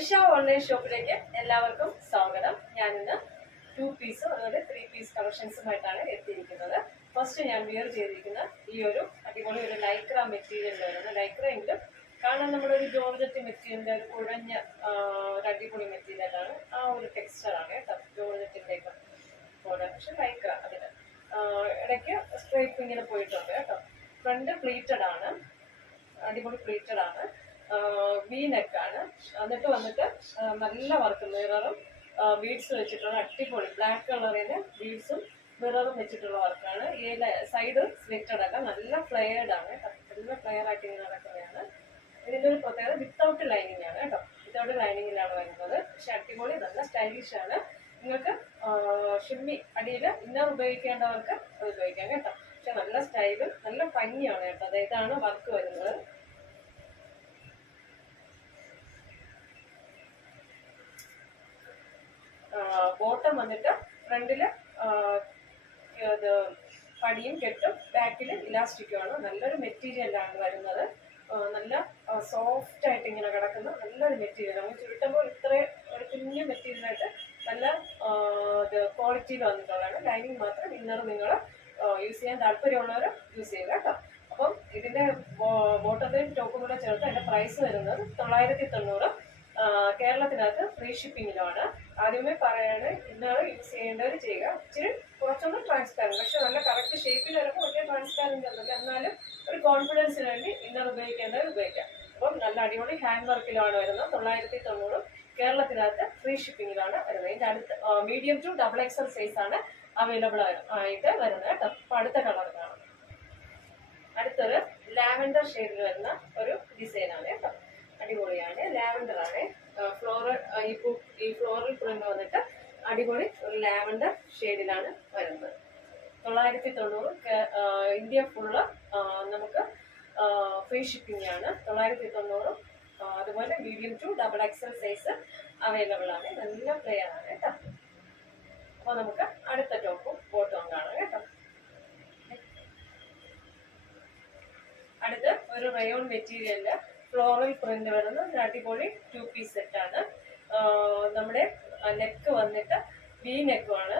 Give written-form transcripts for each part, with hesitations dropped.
Ajisha online ഷോപ്പിലേക്ക് എല്ലാവർക്കും സ്വാഗതം. ഞാനിന്ന് 2 പീസ് അതുപോലെ 3 പീസ് കളക്ഷൻസുമായിട്ടാണ് എത്തിയിരിക്കുന്നത്. ഫസ്റ്റ് ഞാൻ വിയർ ചെയ്തിരിക്കുന്ന ഈ ഒരു അടിപൊളി ഒരു ലൈക്ര മെറ്റീരിയൽ വരുന്നത്. ലൈക്രയെങ്കിലും കാണാൻ നമ്മുടെ ഒരു ജോർജറ്റ് മെറ്റീരിയലിൻ്റെ ഒരു കുഴഞ്ഞ ഒരു അടിപൊളി മെറ്റീരിയലാണ്. ആ ഒരു ടെക്സ്ചറാണ് കേട്ടോ, ജോർജറ്റിൻ്റെ ഒക്കെ പോലെ. പക്ഷെ ലൈക്ര അതിന് ഇടയ്ക്ക് സ്ട്രൈപ്പ് ഇങ്ങനെ പോയിട്ടുണ്ട് കേട്ടോ. ഫ്രണ്ട് പ്ലീറ്റഡ് ആണ്, അടിപൊളി പ്ലീറ്റഡ് ആണ്. വി നെക്കാണ്. എന്നിട്ട് വന്നിട്ട് നല്ല വർക്ക് മിററും ബീഡ്സ് വെച്ചിട്ടുള്ള അടിപൊളി ബ്ലാക്ക് കളറിന് ബീഡ്സും മിററും വെച്ചിട്ടുള്ള വർക്കാണ്. ഈ സൈഡ് സ്ലിറ്റഡ് അല്ല, നല്ല ഫ്ലെയർഡ് ആണ്, നല്ല ഫ്ലെയർ ആയിട്ട് ഇങ്ങനെ നടക്കുന്നതാണ്. ഇതിൻ്റെ ഒരു പ്രത്യേകത വിത്തൗട്ട് ലൈനിങ് ആണ് കേട്ടോ, വിത്തൗട്ട് ലൈനിങ്ങിലാണ് വരുന്നത്. പക്ഷെ അടിപൊളി നല്ല സ്റ്റൈലിഷ് ആണ്. നിങ്ങൾക്ക് ഷിമ്മി അടിയിൽ ഇന്നർ ഉപയോഗിക്കേണ്ടവർക്ക് അത് ഉപയോഗിക്കാം കേട്ടോ. പക്ഷെ നല്ല സ്റ്റൈലും നല്ല ഭംഗിയാണ് കേട്ടോ. അത് ഇതാണ് വർക്ക് വരുന്നത്. ബോട്ടം വന്നിട്ട് ഫ്രണ്ടില് ഇത് പടിയും കെട്ടും, ബാക്കിൽ ഇലാസ്റ്റിക്കുമാണ്. നല്ലൊരു മെറ്റീരിയലാണ് വരുന്നത്. നല്ല സോഫ്റ്റ് ആയിട്ട് ഇങ്ങനെ കിടക്കുന്ന നല്ലൊരു മെറ്റീരിയൽ. നമ്മൾ ചുരുട്ടുമ്പോൾ ഇത്രയും ഒരു കുഞ്ഞു മെറ്റീരിയലായിട്ട് നല്ല ക്വാളിറ്റിയിൽ വന്നിട്ടുള്ളതാണ്. ലൈനിങ് മാത്രം ഇന്നർ നിങ്ങൾ യൂസ് ചെയ്യാൻ താല്പര്യമുള്ളവർ യൂസ് ചെയ്യുക കേട്ടോ. അപ്പം ഇതിൻ്റെ ബോട്ടത്തിനും ടോപ്പും കൂടെ ചേർത്ത് അതിൻ്റെ പ്രൈസ് വരുന്നത് 990. കേരളത്തിനകത്ത് ഫ്രീ ഷിപ്പിങ്ങിലാണ്. ആദ്യമേ പറയാണ് ഇന്നർ യൂസ് ചെയ്യേണ്ടവർ ചെയ്യുക. ഇച്ചിരി കുറച്ചൊന്ന് ട്രാൻസ്പാരൻറ്റ്, പക്ഷെ നല്ല കറക്റ്റ് ഷേപ്പിൽ വരുമ്പോൾ വലിയ ട്രാൻസ്പാരൻറ്റ് ഒന്നുമില്ല. എന്നാലും ഒരു കോൺഫിഡൻസിന് വേണ്ടി ഇന്നർ ഉപയോഗിക്കേണ്ടവർ ഉപയോഗിക്കാം. അപ്പം നല്ല അടിപൊളി ഹാൻഡ് വർക്കിലാണ് വരുന്നത്. 990 കേരളത്തിനകത്ത് ഫ്രീ ഷിപ്പിങ്ങിലാണ് വരുന്നത്. ഇതിൻ്റെ അടുത്ത് മീഡിയം ടു XXL സൈസാണ് അവൈലബിൾ ആയിട്ട് വരുന്നത് കേട്ടോ. അപ്പം അടുത്ത കളർ കാണാം. അടുത്തൊരു ലാവൻഡർ ഷെയ്ഡിൽ വരുന്ന ഒരു ഡിസൈനാണ് കേട്ടോ. അടിപൊളിയാണ്, ലാവൻഡർ ആണ്. ഫ്ലോറൽ ഈ ഫ്ലോറൽ പ്രിന്റ് വന്നിട്ട് അടിപൊളി ഒരു ലാവൻഡർ ഷെയ്ഡിലാണ് വരുന്നത്. 990 ഇന്ത്യ ഫുള്ള് നമുക്ക് ഫ്രീ ഷിപ്പിംഗ് ആണ്. 990. അതുപോലെ medium to XXL size available ആണ്. നല്ല പ്ലെയർ ആണ് കേട്ടോ. അപ്പോൾ നമുക്ക് അടുത്ത ടോപ്പും ബോട്ടവും കാണാം കേട്ടോ. അടുത്ത് ഒരു റയോൺ മെറ്റീരിയലില് ഫ്ലോറൽ പ്രിന്റ് വരുന്ന ഒരു അടിപൊളി 2 പീസ് സെറ്റാണ്. നമ്മുടെ നെക്ക് വന്നിട്ട് വി നെക്കുമാണ്.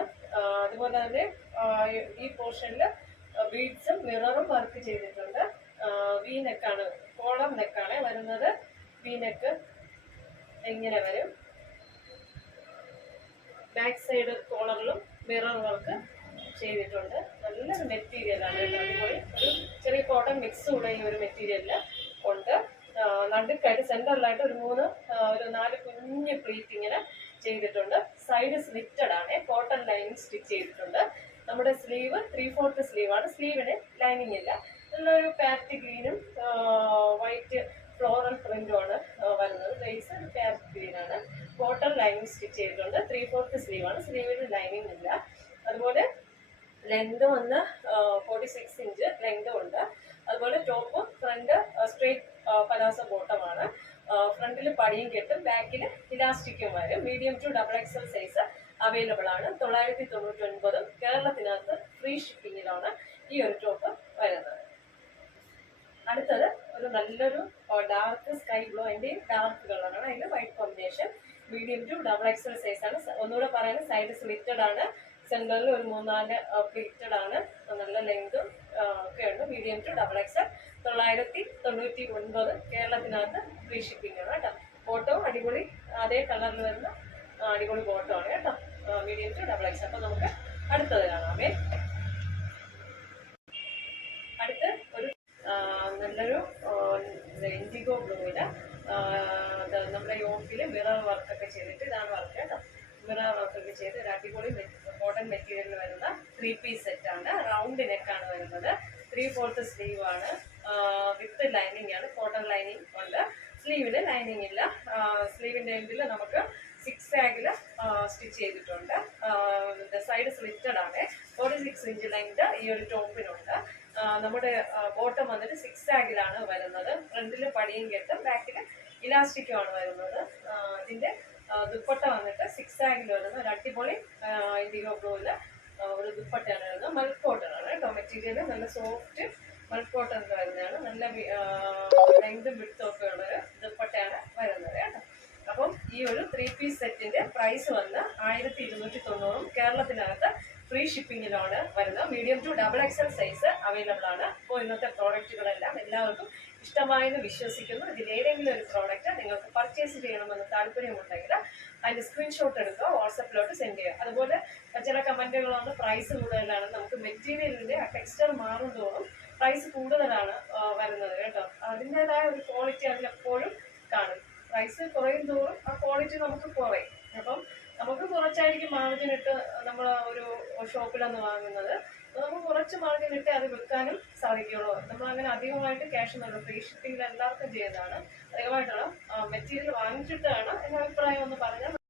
അതുപോലെ തന്നെ ഈ പോർഷനിൽ ബീഡ്സും മിററും വർക്ക് ചെയ്തിട്ടുണ്ട്. വി നെക്കാണ്, കോളർ നെക്കാണ് വരുന്നത്. വി നെക്ക് എങ്ങനെ വരും, ബാക്ക് സൈഡ് കോളറിലും മിറർ വർക്ക് ചെയ്തിട്ടുണ്ട്. നല്ലൊരു മെറ്റീരിയലാണ് കേട്ടോ, അടിപൊളി. ഒരു ചെറിയ കോട്ടൺ മിക്സ് കൂടെ ഈ ഒരു മെറ്റീരിയലിൽ ഉണ്ട്. നടുക്കായിട്ട് സെൻറ്ററിലായിട്ട് ഒരു 4 കുഞ്ഞ് പ്ലീറ്റ് ഇങ്ങനെ ചെയ്തിട്ടുണ്ട്. സൈഡ് സ്ലിറ്റഡ് ആണ്, കോട്ടൺ ലൈനിങ് സ്റ്റിച്ച് ചെയ്തിട്ടുണ്ട്. നമ്മുടെ സ്ലീവ് 3/4 സ്ലീവാണ്. സ്ലീവിന് ലൈനിങ് ഇല്ല. നല്ലൊരു പാരറ്റ് ഗ്രീനും വൈറ്റ് ഫ്ലോറൽ പ്രിന്റുമാണ് വരുന്നത്. ബേസ് പാരറ്റ് ഗ്രീനാണ്. കോട്ടൺ ലൈനിങ് സ്റ്റിച്ച് ചെയ്തിട്ടുണ്ട്. 3/4 സ്ലീവാണ്. സ്ലീവിന് ലൈനിങ് ഇല്ല. അതുപോലെ ലെങ്ത് വന്ന് 46 ഇഞ്ച് ലെങ്ത് ഉണ്ട്. അതുപോലെ ടോപ്പ് ഫ്രണ്ട് സ്ട്രേറ്റ് പലാസ ബോട്ടമാണ്. ഫ്രണ്ടിൽ പടിയും കെട്ടും, ബാക്കിൽ ഇലാസ്റ്റിക്കും വരും. Medium to XXL size available ആണ്. 999 കേരളത്തിനകത്ത് ഫ്രീ ഷിപ്പിങ്ങിലാണ് ഈ ഒരു ടോപ്പ് വരുന്നത്. അടുത്തത് ഒരു നല്ലൊരു ഡാർക്ക് സ്കൈ ബ്ലൂ, അതിൻ്റെ ഡാർക്ക് കളറാണ്. അതിൽ white combination. Medium to XXL സൈസാണ്. ഒന്നുകൂടെ പറയുന്നത് സൈഡ് സ്ലിറ്റഡ് ആണ്. സെൻറ്ററിൽ ഒരു 3-4 പ്ലീറ്റഡ് ആണ്. നല്ല ലെങ്തും ഒക്കെ ഉണ്ട്. മീഡിയം ടു XXL 999 കേരളത്തിനകത്ത് ഫ്രീ ഷിപ്പിംഗ് ആണ് കേട്ടോ. ബോട്ടവും അടിപൊളി അതേ കളറിൽ വരുന്ന അടിപൊളി ബോട്ടമാണ് കേട്ടോ. Medium to XXL. അപ്പോൾ നമുക്ക് അടുത്തത് കാണാമേ. അടുത്ത് ഒരു നല്ലൊരു ഇൻഡിഗോ ബ്ലൂവില് നമ്മുടെ യോക്കിൽ മിറർ വർക്കൊക്കെ ചെയ്തിട്ട്, ഇതാണ് വർക്ക് കേട്ടോ. മിറർ വർക്കൊക്കെ ചെയ്ത് ഒരു അടിപൊളി കോട്ടൺ മെറ്റീരിയലിൽ വരുന്ന 3 പീസ് സെറ്റാണ്. റൗണ്ട് നെക്കാണ് വരുന്നത്. 3/4 സ്ലീവ് ആണ്. വിത്ത് ലൈനിങ് ആണ്, കോട്ടൺ ലൈനിങ് ഉണ്ട്. സ്ലീവിന് ലൈനിങ് ഇല്ല. സ്ലീവിൻ്റെ എൻഡിൽ നമുക്ക് 6 ആഗിൽ സ്റ്റിച്ച് ചെയ്തിട്ടുണ്ട്. സൈഡ് സ്ലിറ്റഡ് ആണ്. 46 ഇഞ്ച് ലെങ്ത് ഈ ഒരു ടോപ്പിനുണ്ട്. നമ്മുടെ ബോട്ടം വന്നിട്ട് 6 ആഗിലാണ് വരുന്നത്. ഫ്രണ്ടിൽ പടിയും കെട്ടും, ബാക്കിൽ ഇലാസ്റ്റിക്കുമാണ് വരുന്നത്. ഇതിൻ്റെ ദുപ്പട്ട വന്നിട്ട് 6 ആഗിൽ വരുന്ന ഒരു അടിപൊളി ഇൻഡിഗോ ബ്ലൂവില് ഒരു ദുപ്പട്ടയാണ് വരുന്നത്. മൽക്ക് കോട്ടൺ ആണ് കേട്ടോ. മെറ്റീരിയൽ നല്ല സോഫ്റ്റ് മൽക്ക് കോട്ടൺ വരുന്നതാണ്. നല്ല ലെങ്തും വിഡ്ത്തും ഒക്കെ ഉള്ളൊരു ദുപ്പട്ടയാണ് വരുന്നത് കേട്ടോ. അപ്പം ഈ ഒരു 3 പീസ് സെറ്റിന്റെ പ്രൈസ് വന്ന് 1290. കേരളത്തിനകത്ത് ഫ്രീ ഷിപ്പിങ്ങിലാണ് വരുന്നത്. Medium to XXL size available ആണ്. അപ്പോൾ ഇന്നത്തെ പ്രോഡക്റ്റുകളെല്ലാം എല്ലാവർക്കും ഇഷ്ടമായെന്ന് വിശ്വസിക്കുന്നു. ഇതിലേതെങ്കിലും ഒരു പ്രോഡക്റ്റ് നിങ്ങൾക്ക് പർച്ചേസ് ചെയ്യണമെന്ന് താല്പര്യമുണ്ടെങ്കിൽ അതിൻ്റെ സ്ക്രീൻഷോട്ട് എടുക്കുക, വാട്സപ്പിലോട്ട് സെൻഡ് ചെയ്യുക. അതുപോലെ ചില കമൻറ്റുകളാണ് പ്രൈസ് കൂടുതലാണ്, നമുക്ക് മെറ്റീരിയലിൻ്റെ ടെക്സ്ചർ മാറും തോറും പ്രൈസ് കൂടുതലാണ് വരുന്നത് കേട്ടോ. അതിൻ്റെതായ ഒരു ക്വാളിറ്റി അതിലെപ്പോഴും കാണും. പ്രൈസ് കുറയും തോറും ആ ക്വാളിറ്റി നമുക്ക് കുറയും. അപ്പം നമുക്ക് കുറച്ചായിരിക്കും മാർജിൻ ഇട്ട് നമ്മൾ ഒരു ഷോപ്പിലൊന്ന് വാങ്ങുന്നത്. അപ്പോൾ നമുക്ക് കുറച്ച് മാർജിൻ ഇട്ട് അത് വിൽക്കാനും സാധിക്കുള്ളൂ. നമ്മൾ അങ്ങനെ അധികമായിട്ട് ക്യാഷ് ഒന്നും ഫ്രീ ഷിപ്പിംഗിൽ എല്ലാവർക്കും ചെയ്യുന്നതാണ്. അധികമായിട്ടുള്ള മെറ്റീരിയൽ വാങ്ങിച്ചിട്ടാണ് എൻ്റെ അഭിപ്രായം ഒന്ന് പറഞ്ഞാൽ